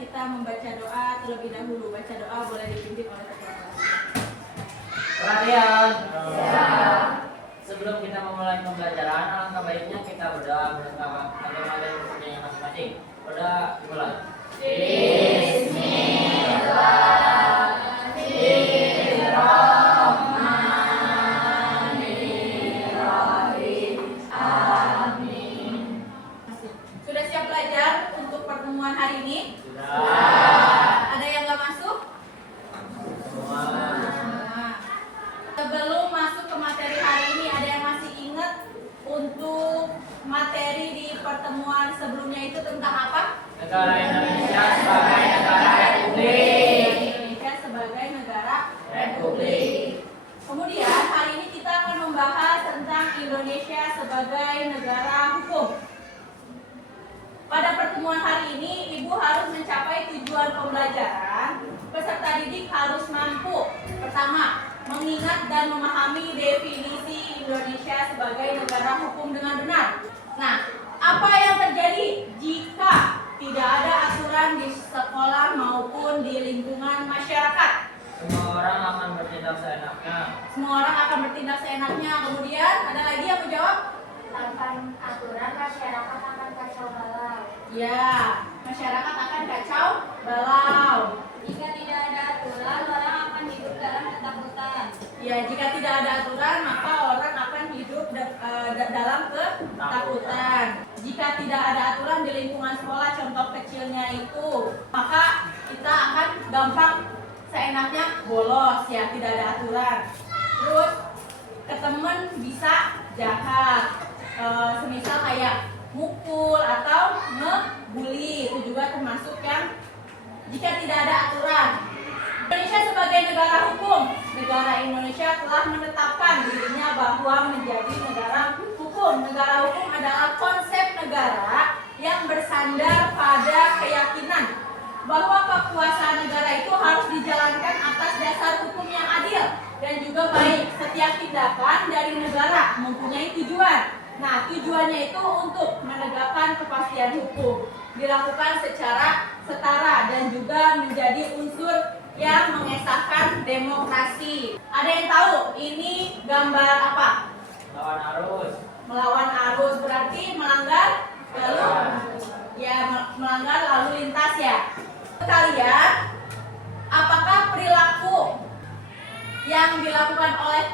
kita membaca doa terlebih dahulu. Baca doa boleh dipimpin oleh ketua kelas. Perhatian. Sebelum kita memulai pembelajaran, alangkah baiknya kita berdoa bagaimana punya masing-masing. Berdoa dimulai. Sudah siap belajar untuk pertemuan hari ini? Sudah. Ada yang nggak masuk? Semua. Sebelum masuk ke materi hari ini, ada yang masih ingat untuk materi di pertemuan sebelumnya itu tentang apa? Negara Indonesia sebagai negara republik. Indonesia sebagai negara republik. Kemudian hari ini kita akan membahas tentang Indonesia sebagai negara hukum. Pada pertemuan hari ini, Ibu harus mencapai tujuan pembelajaran. Peserta didik harus mampu, pertama, mengingat dan memahami definisi Indonesia sebagai negara hukum dengan benar. Nah, apa yang terjadi jika tidak ada aturan di sekolah maupun di lingkungan masyarakat? Semua orang akan bertindak seenaknya. Semua orang akan bertindak seenaknya. Kemudian ada lagi yang menjawab? Tanpa aturan masyarakat akan kacau balau. Ya, masyarakat akan kacau balau. Jika tidak ada aturan, orang akan hidup dalam ketakutan. Ya, jika tidak ada aturan, maka orang akan hidup dalam ketakutan. Jika tidak ada aturan di lingkungan sekolah, contoh kecilnya itu, maka kita akan gampang seenaknya bolos, ya, tidak ada aturan. Terus ke temen bisa jahat, semisal kayak mukul atau ngebully, itu juga termasuk yang jika tidak ada aturan. Indonesia sebagai negara hukum, negara Indonesia telah menetapkan dirinya bahwa menjadi negara hukum. Negara hukum adalah konsep negara yang bersandar pada keyakinan bahwa kekuasaan negara itu harus dijalankan atas dasar hukum yang adil dan juga baik. Setiap tindakan dari negara mempunyai tujuan. Nah, tujuannya itu untuk menegakkan kepastian hukum, dilakukan secara setara dan juga menjadi unsur yang mengesahkan demokrasi. Ada yang tahu ini gambar apa? Lawan arus. Melawan arus berarti melanggar melanggar lalu lintas ya. Kalian, apakah perilaku yang dilakukan oleh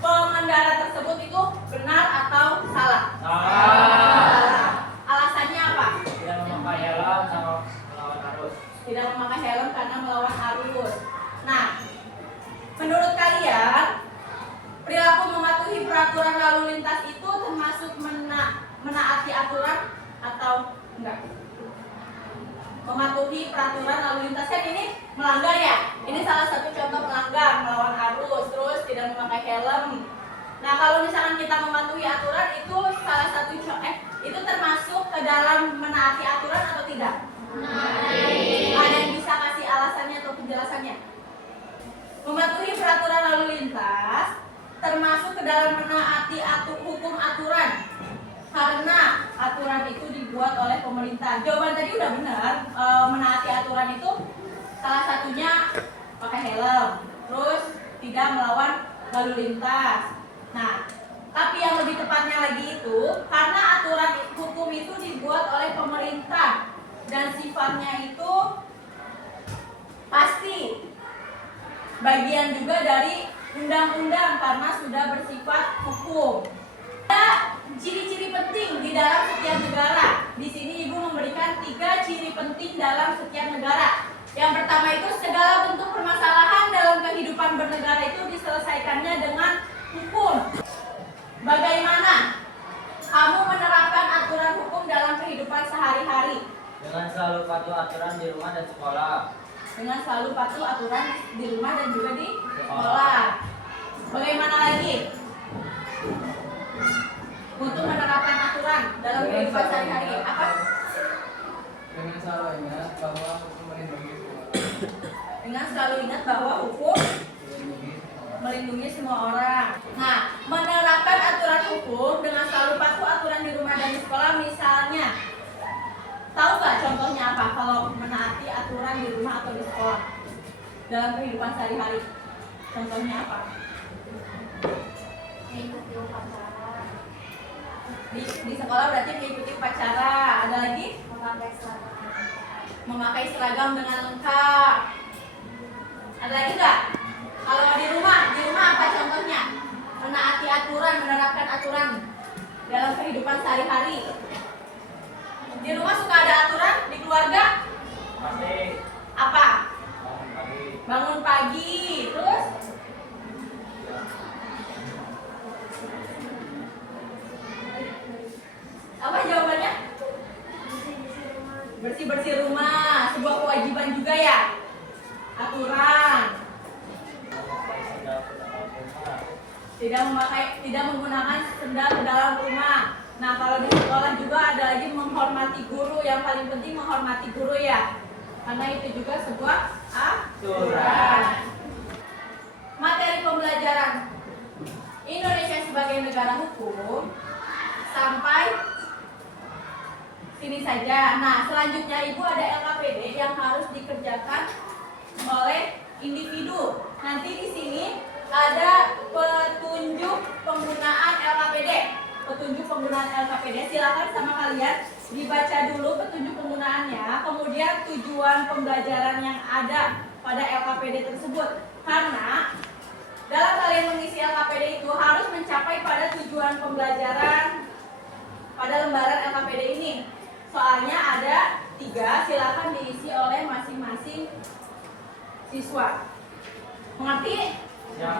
pengendara tersebut itu benar atau salah? Salah. Alasannya apa? Tidak memakai helm sama melawan arus. Tidak memakai helm karena melawan arus. Nah, menurut kalian perilaku mematuhi peraturan lalu lintas itu termasuk menaati aturan atau enggak? Mematuhi peraturan lalu lintas kan ini melanggar ya. Ini salah satu contoh melanggar, melawan arus, terus tidak memakai helm. Nah, kalau misalkan kita mematuhi aturan itu salah satu itu termasuk ke dalam menaati aturan atau tidak? Ada yang bisa kasih alasannya atau penjelasannya? Mematuhi peraturan lalu lintas termasuk ke dalam menaati hukum aturan karena aturan itu dibuat oleh pemerintah. Jawaban tadi udah benar, menaati aturan itu salah satunya pakai helm, terus tidak melawan lalu lintas. Nah, tapi yang lebih tepatnya lagi itu karena aturan hukum itu dibuat oleh pemerintah dan sifatnya itu pasti bagian juga dari undang-undang karena sudah bersifat hukum. Ada ciri-ciri penting di dalam setiap negara. Di sini Ibu memberikan 3 ciri penting dalam setiap negara. Yang pertama itu segala bentuk permasalahan dalam kehidupan bernegara itu diselesaikannya dengan hukum. Bagaimana kamu menerapkan aturan hukum dalam kehidupan sehari-hari? Dengan selalu patuh aturan di rumah dan sekolah. Dengan selalu patuh aturan di rumah dan juga di sekolah. Bagaimana lagi? Untuk menerapkan aturan dalam kehidupan sehari-hari apa? Dengan selalu ingat bahwa hukum melindungi semua. Dengan selalu ingat bahwa hukum melindungi semua orang. Nah, menerapkan aturan hukum dengan selalu patuh aturan di rumah dan di sekolah misalnya. Tahu nggak contohnya apa kalau menaati dalam kehidupan sehari-hari. Contohnya apa? Mengikuti upacara, Di sekolah berarti mengikuti upacara. Ada lagi? memakai seragam. Memakai seragam dengan lengkap. Ada lagi nggak? Kalau di rumah apa contohnya? Menaati aturan, menerapkan aturan dalam kehidupan sehari-hari. Di rumah suka ada aturan, di keluarga Pasti apa? bangun pagi. Bangun pagi, terus apa jawabannya? Bersih-bersih rumah, sebuah kewajiban juga ya. Aturan. Tidak menggunakan sendal ke dalam rumah. Nah, kalau di sekolah juga ada lagi menghormati guru. Yang paling penting menghormati guru ya. Karena itu juga sebuah aturan. Materi pembelajaran Indonesia sebagai negara hukum sampai sini saja. Nah, selanjutnya Ibu ada LKPD yang harus dikerjakan oleh individu. Nanti di sini ada petunjuk penggunaan LKPD. Petunjuk penggunaan LKPD. Silakan sama kalian dibaca dulu petunjuk penggunaannya, kemudian tujuan pembelajaran yang ada pada LKPD tersebut. Karena dalam kalian mengisi LKPD itu harus mencapai pada tujuan pembelajaran pada lembaran LKPD ini. Soalnya ada 3, silakan diisi oleh masing-masing siswa. Mengerti? Ya.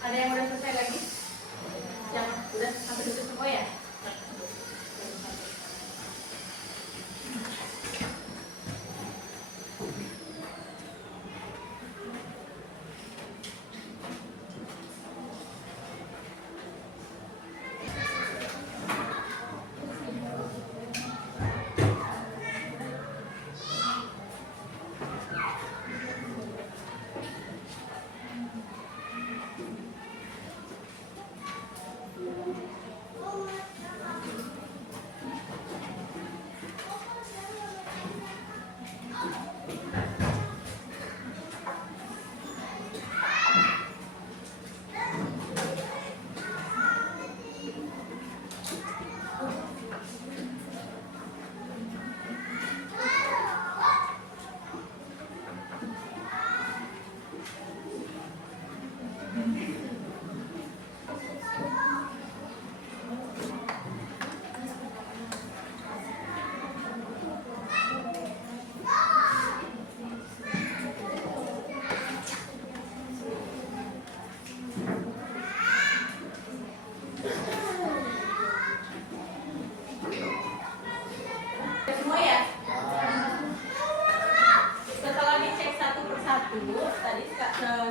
Ada yang udah selesai lagi? Yang udah sampai tutup semua ya? Semua ya? Setelah dicek satu persatu, tadi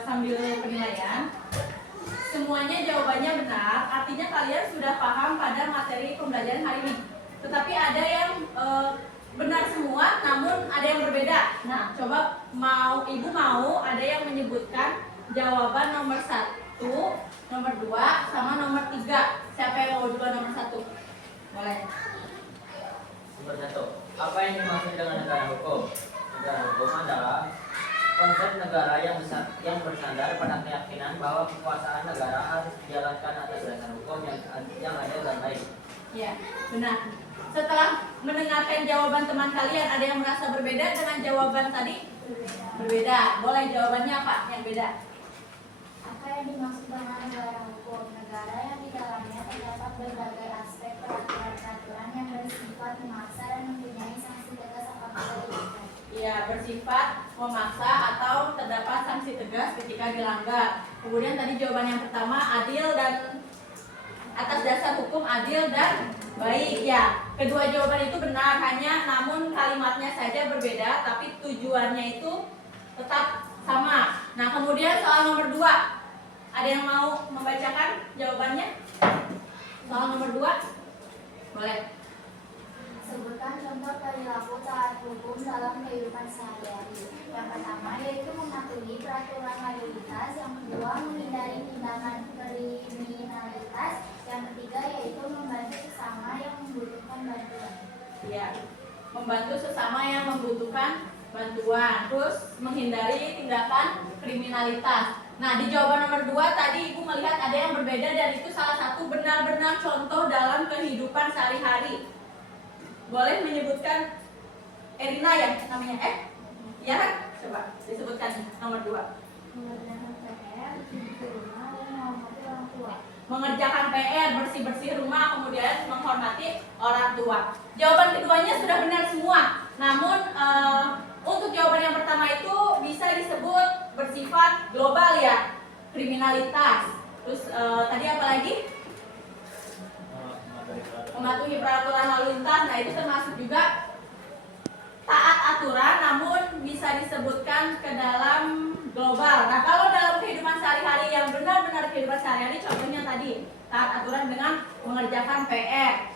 sambil penilaian, semuanya jawabannya benar, artinya kalian sudah paham pada materi pembelajaran hari ini. Tetapi ada yang benar semua, namun ada yang berbeda. Nah, coba Ibu mau ada yang menyebutkan jawaban nomor 1, nomor 2, sama nomor 3. Siapa yang mau duluan nomor 1? Boleh. Nomor 1. Apa yang dimaksud dengan negara hukum? Negara hukum adalah konsep negara yang bersandar pada keyakinan bahwa kekuasaan negara harus dijalankan atas dasar hukum yang adil dan baik. Ya, benar. Setelah mendengarkan jawaban teman kalian, ada yang merasa berbeda dengan jawaban tadi? Berbeda. Boleh jawabannya apa yang beda? Apa yang dimaksud dengan negara hukum? Negara yang di dalamnya terdapat berbagai aspek peraturan-peraturan yang bersifat memaksa dan mempunyai sanksi tegas apabila dilanggar. Ya, bersifat memaksa atau terdapat sanksi tegas ketika dilanggar. Kemudian tadi jawaban yang pertama adil dan atas dasar hukum adil dan baik ya. Kedua jawaban itu benar, hanya namun kalimatnya saja berbeda, tapi tujuannya itu tetap sama. Nah, kemudian soal nomor 2. Ada yang mau membacakan jawabannya? Soal nomor 2. Boleh. Sebutkan contoh perilaku taat hukum dalam kehidupan sehari-hari. Yang pertama yaitu mematuhi peraturan lalu lintas, yang kedua menghindari tindakan kriminalitas, yang ketiga yaitu membantu sesama yang membutuhkan bantuan. Ya, membantu sesama yang membutuhkan bantuan, terus menghindari tindakan kriminalitas. Nah, di jawaban nomor 2 tadi Ibu melihat ada yang berbeda dan itu salah satu benar-benar contoh dalam kehidupan sehari-hari. Boleh menyebutkan Erina yang namanya ya kan? Coba disebutkan nomor 2. Mengerjakan PR, di rumah, dan menghormati orang tua. Mengerjakan PR, bersih-bersih rumah, kemudian menghormati orang tua. Jawaban keduanya sudah benar semua. Namun untuk jawaban yang pertama itu bisa disebut bersifat global ya, kriminalitas. Terus tadi apa lagi? Mematuhi peraturan lalu lintas. Nah, itu termasuk juga taat aturan, namun bisa disebutkan ke dalam global. Nah, kalau dalam kehidupan sehari-hari yang benar-benar kehidupan sehari-hari, contohnya tadi taat aturan dengan mengerjakan PR,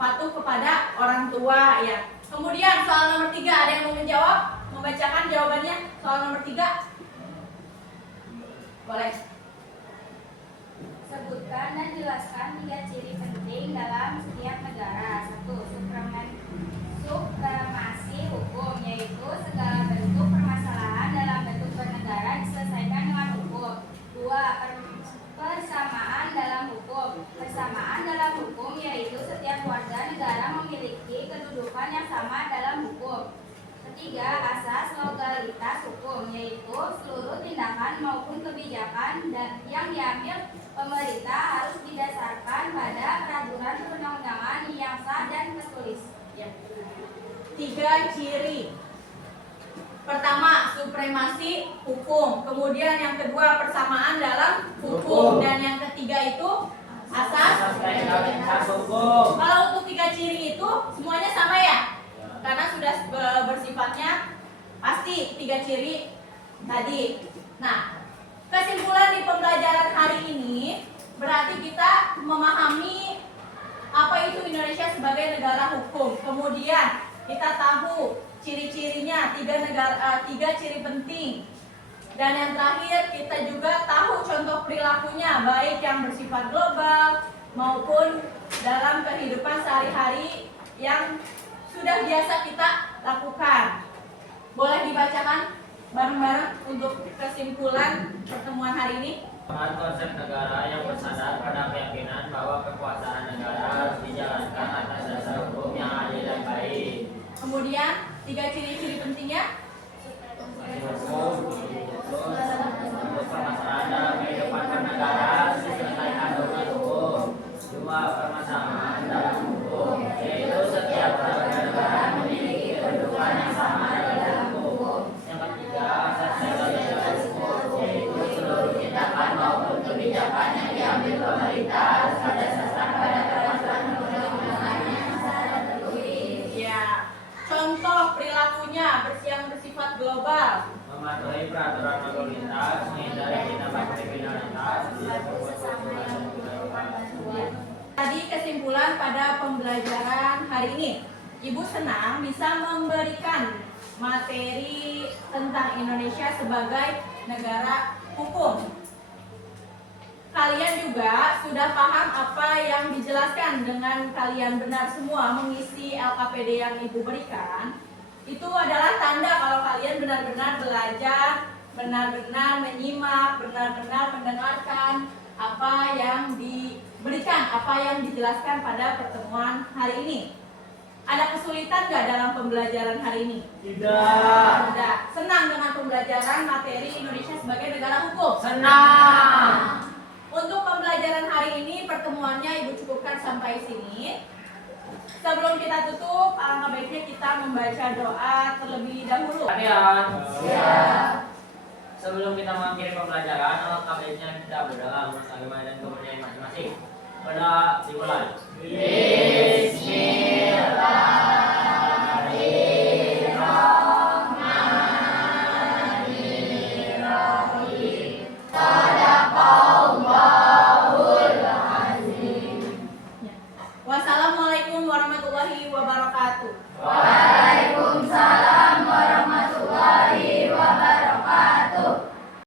patuh kepada orang tua ya. Kemudian soal nomor 3, ada yang mau menjawab? Membacakan jawabannya soal nomor 3? Boleh. Sebutkan dan jelaskan 3 ciri penting dalam setiap negara. 1. Supremasi hukum, yaitu segala bentuk permasalahan dalam bentuk bernegara diselesaikan dengan hukum. 2. Persamaan dalam hukum. Persamaan dalam hukum yaitu setiap warga negara memiliki kedudukan yang sama dalam hukum. 3. Asas legalitas hukum, yaitu seluruh tindakan maupun kebijakan yang diambil pemerintah harus didasarkan pada peraturan perundang-undangan yang sah dan tertulis. Ya. 3 ciri. Pertama, supremasi hukum. Kemudian yang kedua, persamaan dalam hukum. Dan yang ketiga itu asas legalitas hukum. Kalau untuk 3 ciri itu semuanya sama ya? Karena sudah bersifatnya pasti 3 ciri tadi. Nah, kesimpulan di pembelajaran hari ini berarti kita memahami apa itu Indonesia sebagai negara hukum. Kemudian kita tahu ciri-cirinya, 3 ciri penting. Dan yang terakhir kita juga tahu contoh perilakunya, baik yang bersifat global maupun dalam kehidupan sehari-hari yang sudah biasa kita lakukan. Boleh dibacakan bareng-bareng untuk kesimpulan pertemuan hari ini? Konsep negara yang bersandar pada keyakinan bahwa kekuasaan negara harus dijalankan atas dasar hukum yang adil dan baik. Kemudian 3 ciri-ciri pentingnya? Hukum, permasalahan dalam kehidupan bernegara diselesaikan dengan hukum. 2. Permasalahan dalam hukum, yaitu setiap warga negara memiliki kedudukan yang sama dalam hukum. Yang ketiga, asas legalitas hukum, yaitu seluruh tindakan maupun kebijakan yang diambil pemerintah harus berdasarkan pada peraturan perundang-undangan yang sah dan tertulis. Ya, contoh perilakunya yang bersifat global. Mematuhi peraturan lalu lintas, menghindari tindakan kriminalitas, Tadi kesimpulan pada pembelajaran hari ini, Ibu senang bisa memberikan materi tentang Indonesia sebagai negara hukum. kalian juga sudah paham apa yang dijelaskan dengan kalian benar semua mengisi LKPD yang Ibu berikan. Itu adalah tanda kalau kalian benar-benar belajar, benar-benar menyimak, benar-benar mendengarkan apa yang diberikan, apa yang dijelaskan pada pertemuan hari ini. Ada kesulitan nggak dalam pembelajaran hari ini? Tidak. Tidak. Senang dengan pembelajaran materi Indonesia sebagai negara hukum? Senang. Untuk pembelajaran hari ini, pertemuannya Ibu cukupkan sampai sini. Sebelum kita tutup, alangkah baiknya kita membaca doa terlebih dahulu. Kalian. Sebelum kita mengakhiri pembelajaran, alangkah baiknya kita berdoa atas agama dan kepercayaan masing-masing. Berdoa dimulai. Bismillah.